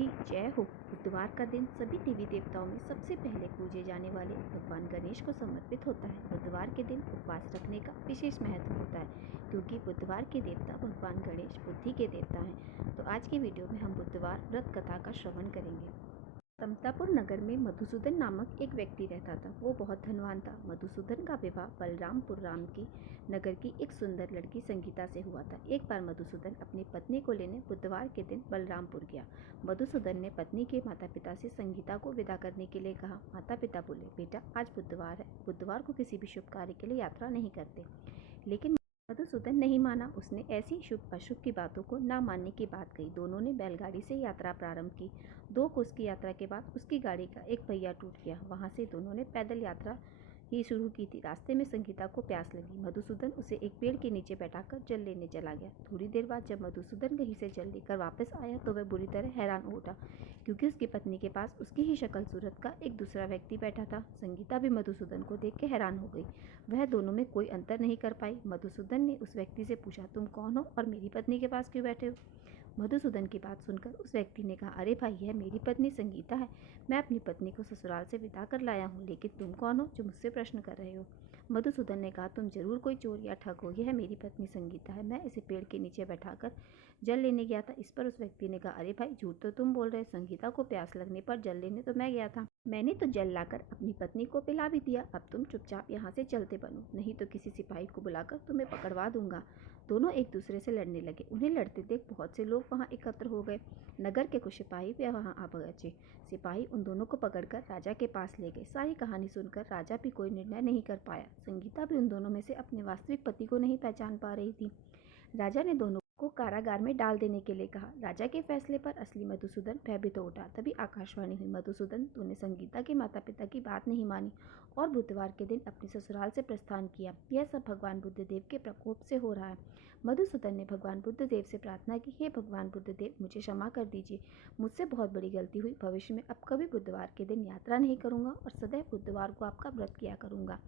की जय हो। बुधवार का दिन सभी देवी देवताओं में सबसे पहले पूजे जाने वाले भगवान गणेश को समर्पित होता है। बुधवार के दिन उपवास रखने का विशेष महत्व होता है क्योंकि बुधवार के देवता भगवान गणेश बुद्धि के देवता हैं। तो आज की वीडियो में हम बुधवार व्रत कथा का श्रवण करेंगे। समतापुर नगर में मधुसूदन नामक एक व्यक्ति रहता था। वो बहुत धनवान था। मधुसूदन का विवाह बलरामपुर राम की नगर की एक सुंदर लड़की संगीता से हुआ था। एक बार मधुसूदन अपनी पत्नी को लेने बुधवार के दिन बलरामपुर गया। मधुसूदन ने पत्नी के माता पिता से संगीता को विदा करने के लिए कहा। माता पिता बोले, बेटा आज बुधवार है, बुधवार को किसी भी शुभ कार्य के लिए यात्रा नहीं करते। लेकिन मधुसूदन नहीं माना। उसने ऐसी शुभ अशुभ की बातों को ना मानने की बात कही। दोनों ने बैलगाड़ी से यात्रा प्रारंभ की। 2 कोस की यात्रा के बाद उसकी गाड़ी का एक पहिया टूट गया। वहां से दोनों ने पैदल यात्रा ही शुरू की थी। रास्ते में संगीता को प्यास लगी। मधुसूदन उसे एक पेड़ के नीचे बैठाकर जल लेने चला गया। थोड़ी देर बाद जब मधुसूदन कहीं से जल लेकर वापस आया तो वह बुरी तरह हैरान हो उठा क्योंकि उसकी पत्नी के पास उसकी ही शक्ल सूरत का एक दूसरा व्यक्ति बैठा था। संगीता भी मधुसूदन को देख के हैरान हो गई। वह दोनों में कोई अंतर नहीं कर पाई। मधुसूदन ने उस व्यक्ति से पूछा, तुम कौन हो और मेरी पत्नी के पास क्यों बैठे हो? मधुसूदन की बात सुनकर उस व्यक्ति ने कहा, अरे भाई, यह मेरी पत्नी संगीता है। मैं अपनी पत्नी को ससुराल से विदा कर लाया हूँ, लेकिन तुम कौन हो जो मुझसे प्रश्न कर रहे हो? मधुसूदन ने कहा, तुम जरूर कोई चोर या ठग हो। यह मेरी पत्नी संगीता है। मैं इसे पेड़ के नीचे बैठाकर जल लेने गया था। इस पर उस व्यक्ति ने कहा, अरे भाई, झूठ तो तुम बोल रहे। संगीता को प्यास लगने पर जल लेने तो मैं गया था। मैंने तो जल लाकर अपनी पत्नी को पिला भी दिया। अब तुम चुपचाप यहाँ से चलते बनो, नहीं तो किसी सिपाही को बुलाकर तुम्हें पकड़वा दूंगा। दोनों एक दूसरे से लड़ने लगे। उन्हें लड़ते देख बहुत से लोग वहां एकत्र हो गए। नगर के कुछ सिपाही भी वहां आ पहुंचे। सिपाही उन दोनों को पकड़कर राजा के पास ले गए। सारी कहानी सुनकर राजा भी कोई निर्णय नहीं कर पाया। संगीता भी उन दोनों में से अपने वास्तविक पति को नहीं पहचान पा रही थी। राजा ने दोनों को कारागार में डाल देने के लिए कहा। राजा के फैसले पर असली मधुसूदन भयभीत हो उठा। तभी आकाशवाणी हुई, मधुसूदन, तूने संगीता के माता पिता की बात नहीं मानी और बुधवार के दिन अपने ससुराल से प्रस्थान किया। यह सब भगवान बुद्धदेव के प्रकोप से हो रहा है। मधुसूदन ने भगवान बुद्धदेव से प्रार्थना की, हे भगवान बुद्धदेव, मुझे क्षमा कर दीजिए। मुझसे बहुत बड़ी गलती हुई। भविष्य में अब कभी बुधवार के दिन यात्रा नहीं करूंगा और सदैव बुधवार को आपका व्रत किया करूंगा।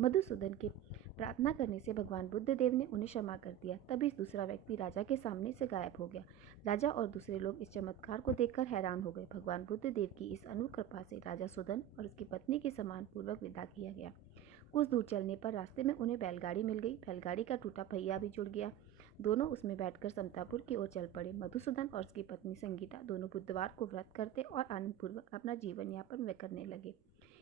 मधुसूदन के प्रार्थना करने से भगवान बुद्धदेव ने उन्हें क्षमा कर दिया। तभी दूसरा व्यक्ति राजा के सामने से गायब हो गया। राजा और दूसरे लोग इस चमत्कार को देखकर हैरान हो गए। भगवान बुद्धदेव की इस अनुकृपा से राजा सुदन और उसकी पत्नी की सम्मान पूर्वक विदा किया गया। कुछ दूर चलने पर रास्ते में उन्हें बैलगाड़ी मिल गई। बैलगाड़ी का टूटा पहिया भी जुड़ गया। दोनों उसमें बैठकर समतापुर की ओर चल पड़े। मधुसूदन और उसकी पत्नी संगीता दोनों बुधवार को व्रत करते और आनंदपूर्वक अपना जीवन यापन करने लगे।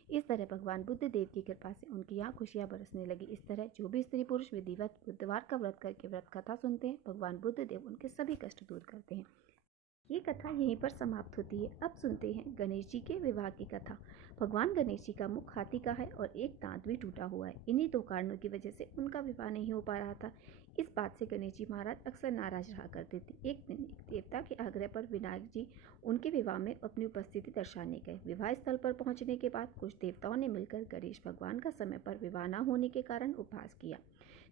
इस तरह भगवान बुद्ध देव की कृपा से उनकी यहाँ खुशियाँ बरसने लगी। इस तरह जो भी स्त्री पुरुष विधिवत बुधवार का व्रत करके व्रत कथा सुनते हैं, भगवान बुद्ध देव उनके सभी कष्ट दूर करते हैं। ये कथा यहीं पर समाप्त होती है। अब सुनते हैं गणेश जी के विवाह की कथा। भगवान गणेश जी का मुख हाथी का है और एक दांत भी टूटा हुआ है। इन्हीं 2 कारणों की वजह से उनका विवाह नहीं हो पा रहा था। इस बात से गणेश जी महाराज अक्सर नाराज रहा करते थे। एक दिन एक देवता के आग्रह पर विनायक जी उनके विवाह में अपनी उपस्थिति दर्शाने गए। विवाह स्थल पर पहुंचने के बाद कुछ देवताओं ने मिलकर गणेश भगवान का समय पर विवाह न होने के कारण उपहास किया,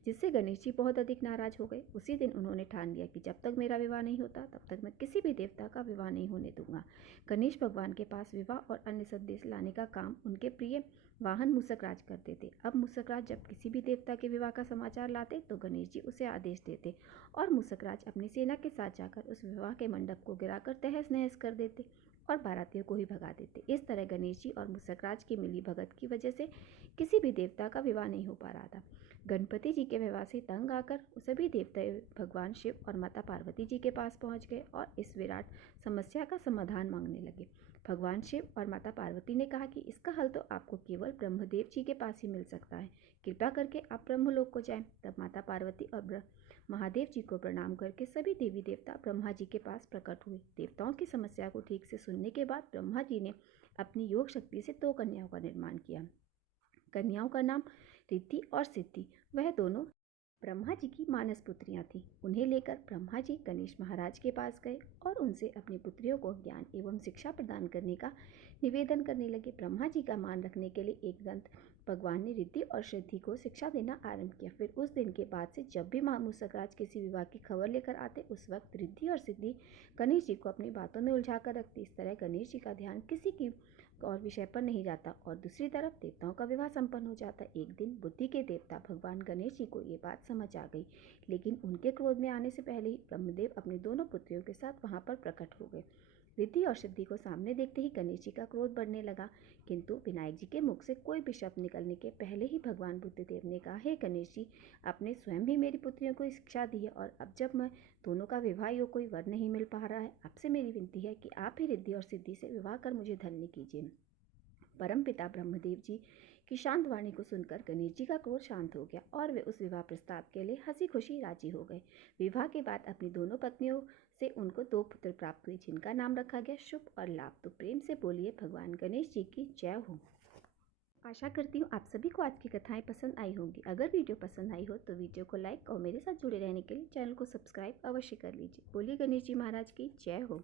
जिससे गणेश जी बहुत अधिक नाराज हो गए। उसी दिन उन्होंने ठान लिया कि जब तक मेरा विवाह नहीं होता तब तक मैं किसी भी देवता का विवाह नहीं होने दूंगा। गणेश भगवान के पास विवाह और अन्य संदेश लाने का काम उनके प्रिय वाहन मूसकराज करते थे। अब मूसकराज जब किसी भी देवता के विवाह का समाचार लाते तो गणेश जी उसे आदेश देते और मूसकराज अपनी सेना के साथ जाकर उस विवाह के मंडप को गिराकर तहस नहस कर देते और बारातियों को ही भगा देते। इस तरह गणेश जी और मूसकराज की मिली भगत की वजह से किसी भी देवता का विवाह नहीं हो पा रहा था। गणपति जी के विवाह से तंग आकर सभी देवता भगवान शिव और माता पार्वती जी के पास पहुंच गए और इस विराट समस्या का समाधान मांगने लगे। भगवान शिव और माता पार्वती ने कहा कि इसका हल तो आपको केवल ब्रह्मदेव जी के पास ही मिल सकता है। कृपा करके आप ब्रह्मलोक को जाएं। तब माता पार्वती और महादेव जी को प्रणाम करके सभी देवी देवता ब्रह्मा जी के पास प्रकट हुए। देवताओं की समस्या को ठीक से सुनने के बाद ब्रह्मा जी ने अपनी योग शक्ति से 2 कन्याओं का निर्माण किया। कन्याओं का नाम रिद्धि और सिद्धि। वह दोनों ब्रह्मा जी की मानस पुत्रियां थीं। उन्हें लेकर ब्रह्मा जी गणेश महाराज के पास गए और उनसे अपनी पुत्रियों को ज्ञान एवं शिक्षा प्रदान करने का निवेदन करने लगे। ब्रह्मा जी का मान रखने के लिए एक दंत भगवान ने रिद्धि और सिद्धि को शिक्षा देना आरंभ किया। फिर उस दिन के बाद से जब भी मूसकराज किसी विवाह की खबर लेकर आते, उस वक्त रिद्धि और सिद्धि गणेश जी को अपनी बातों में उलझा कर रखती। इस तरह गणेश जी का ध्यान किसी की और विषय पर नहीं जाता और दूसरी तरफ देवताओं का विवाह संपन्न हो जाता। एक दिन बुद्धि के देवता भगवान गणेश जी को ये बात समझ आ गई, लेकिन उनके क्रोध में आने से पहले ही ब्रह्मदेव अपनी दोनों पुत्रियों के साथ वहां पर प्रकट हो गए। रिद्धि और सिद्धि को सामने देखते ही गणेश जी का क्रोध बढ़ने लगा, किंतु विनायक जी के मुख से कोई भी शब्द निकलने के पहले ही भगवान बुद्धदेव ने कहा, हे गणेश जी, आपने स्वयं भी मेरी पुत्रियों को शिक्षा दी है और अब जब मैं दोनों का विवाह योग कोई वर नहीं मिल पा रहा है, आपसे मेरी विनती है कि आप ही रिद्धि और सिद्धि से विवाह कर मुझे धन्य कीजिए। परमपिता ब्रह्मदेव जी की शांत वाणी को सुनकर गणेश जी का क्रोध शांत हो गया और वे उस विवाह प्रस्ताव के लिए हंसी खुशी राजी हो गए। विवाह के बाद अपनी दोनों पत्नियों से उनको 2 पुत्र प्राप्त हुए, जिनका नाम रखा गया शुभ और लाभ। तो प्रेम से बोलिए भगवान गणेश जी की जय हो। आशा करती हूँ आप सभी को आज की कथाएं पसंद आई होंगी। अगर वीडियो पसंद आई हो तो वीडियो को लाइक और मेरे साथ जुड़े रहने के लिए चैनल को सब्सक्राइब अवश्य कर लीजिए। बोलिए गणेश जी महाराज की जय हो।